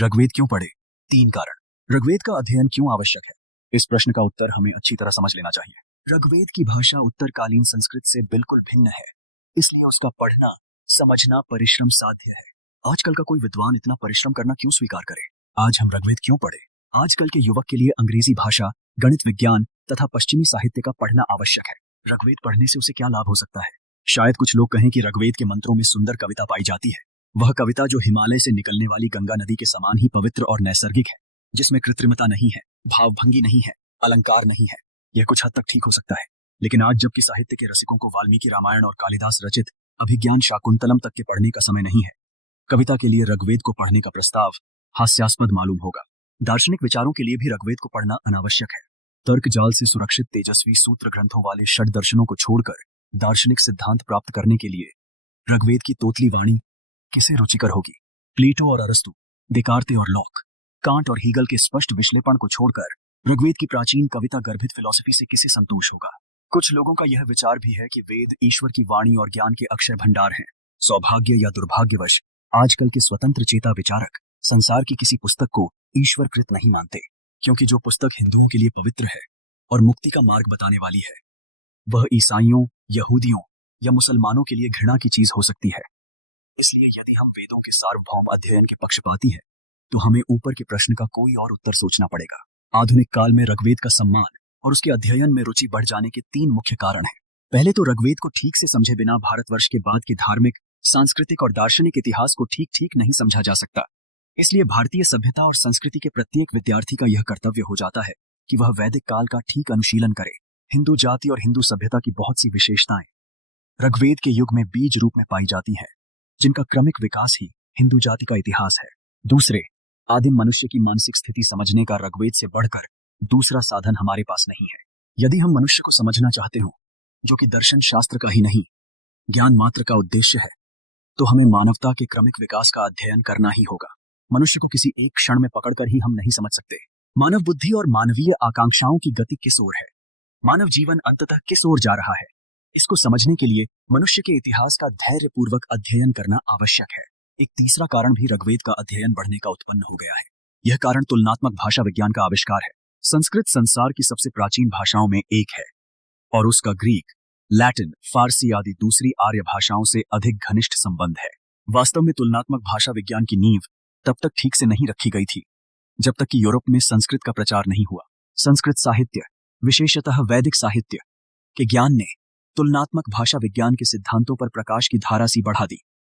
ऋग्वेद क्यों पढ़े? 3 कारण। ऋग्वेद का अध्ययन क्यों आवश्यक है? इस प्रश्न का उत्तर हमें अच्छी तरह समझ लेना चाहिए। ऋग्वेद की भाषा उत्तरकालीन संस्कृत से बिल्कुल भिन्न है, इसलिए उसका पढ़ना समझना परिश्रम साध्य है। आजकल का कोई विद्वान इतना परिश्रम करना क्यों स्वीकार करे? आज हम ऋग्वेद क्यों पढ़े? आजकल के युवक के लिए अंग्रेजी भाषा, गणित विज्ञान तथा पश्चिमी साहित्य का पढ़ना आवश्यक है। ऋग्वेद पढ़ने से उसे क्या लाभ हो सकता है? शायद कुछ लोग कहें कि ऋग्वेद के मंत्रों में सुंदर कविता पाई जाती है। वह कविता जो हिमालय से निकलने वाली गंगा नदी के समान ही पवित्र और नैसर्गिक है, जिसमें कृत्रिमता नहीं है, भावभंगी नहीं है, अलंकार नहीं है। यह कुछ हद तक ठीक हो सकता है, लेकिन आज जबकि साहित्य के रसिकों को वाल्मीकि रामायण और कालिदास रचित अभिज्ञान शाकुंतलम तक के पढ़ने का समय नहीं है, कविता के लिए ऋग्वेद को पढ़ने का प्रस्ताव हास्यास्पद मालूम होगा। दार्शनिक विचारों के लिए भी ऋग्वेद को पढ़ना अनावश्यक है। तर्क जाल से सुरक्षित तेजस्वी सूत्र ग्रंथों वाले षड दर्शनों को छोड़कर दार्शनिक सिद्धांत प्राप्त करने के लिए ऋग्वेद की तोतली वाणी किसे रुचिकर होगी? प्लेटो और अरस्तु, देकार्ते और लॉक, कांट और हीगल के स्पष्ट विश्लेषण को छोड़कर ऋग्वेद की प्राचीन कविता गर्भित फिलॉसफी से किसे संतोष होगा? कुछ लोगों का यह विचार भी है कि वेद ईश्वर की वाणी और ज्ञान के अक्षय भंडार हैं। सौभाग्य या दुर्भाग्यवश आजकल के स्वतंत्र चेता विचारक संसार की किसी पुस्तक को ईश्वरकृत नहीं मानते, क्योंकि जो पुस्तक हिंदुओं के लिए पवित्र है और मुक्ति का मार्ग बताने वाली है, वह ईसाइयों, यहूदियों या मुसलमानों के लिए घृणा की चीज हो सकती है। इसलिए यदि हम वेदों के सार्वभौम अध्ययन के पक्षपाती हैं, तो हमें ऊपर के प्रश्न का कोई और उत्तर सोचना पड़ेगा। आधुनिक काल में ऋग्वेद का सम्मान और उसके अध्ययन में रुचि बढ़ जाने के 3 मुख्य कारण हैं। पहले तो ऋग्वेद को ठीक से समझे बिना भारतवर्ष के बाद के धार्मिक, सांस्कृतिक और दार्शनिक इतिहास को ठीक नहीं समझा जा सकता। इसलिए भारतीय सभ्यता और संस्कृति के प्रत्येक विद्यार्थी का यह कर्तव्य हो जाता है कि वह वैदिक काल का ठीक अनुशीलन करे। हिंदू जाति और हिंदू सभ्यता की बहुत सी विशेषताएं ऋग्वेद के युग में बीज रूप में पाई जाती हैं, जिनका क्रमिक विकास ही हिंदू जाति का इतिहास है। दूसरे, आदिम मनुष्य की मानसिक स्थिति समझने का ऋग्वेद से बढ़कर दूसरा साधन हमारे पास नहीं है। यदि हम मनुष्य को समझना चाहते हो, जो कि दर्शन शास्त्र का ही नहीं, ज्ञान मात्र का उद्देश्य है, तो हमें मानवता के क्रमिक विकास का अध्ययन करना ही होगा। मनुष्य को किसी एक क्षण में पकड़कर ही हम नहीं समझ सकते। मानव बुद्धि और मानवीय आकांक्षाओं की गति किस ओर है, मानव जीवन अंततः किस ओर जा रहा है, इसको समझने के लिए मनुष्य के इतिहास का धैर्यपूर्वक अध्ययन करना आवश्यक है। एक तीसरा कारण भी ऋग्वेद का अध्ययन बढ़ने का उत्पन्न हो गया है। यह कारण तुलनात्मक भाषा विज्ञान का आविष्कार है। संस्कृत संसार की सबसे प्राचीन भाषाओं में एक है और उसका ग्रीक, लैटिन, फारसी आदि दूसरी आर्य भाषाओं से अधिक घनिष्ठ संबंध है। वास्तव में तुलनात्मक भाषा विज्ञान की नींव तब तक ठीक से नहीं रखी गई थी जब तक कि यूरोप में संस्कृत का प्रचार नहीं हुआ। संस्कृत साहित्य, विशेषतः वैदिक साहित्य के ज्ञान ने तुलनात्मक भाषा विज्ञान के सिद्धांतों पर प्रकाश की धारा सी बढ़ा दी।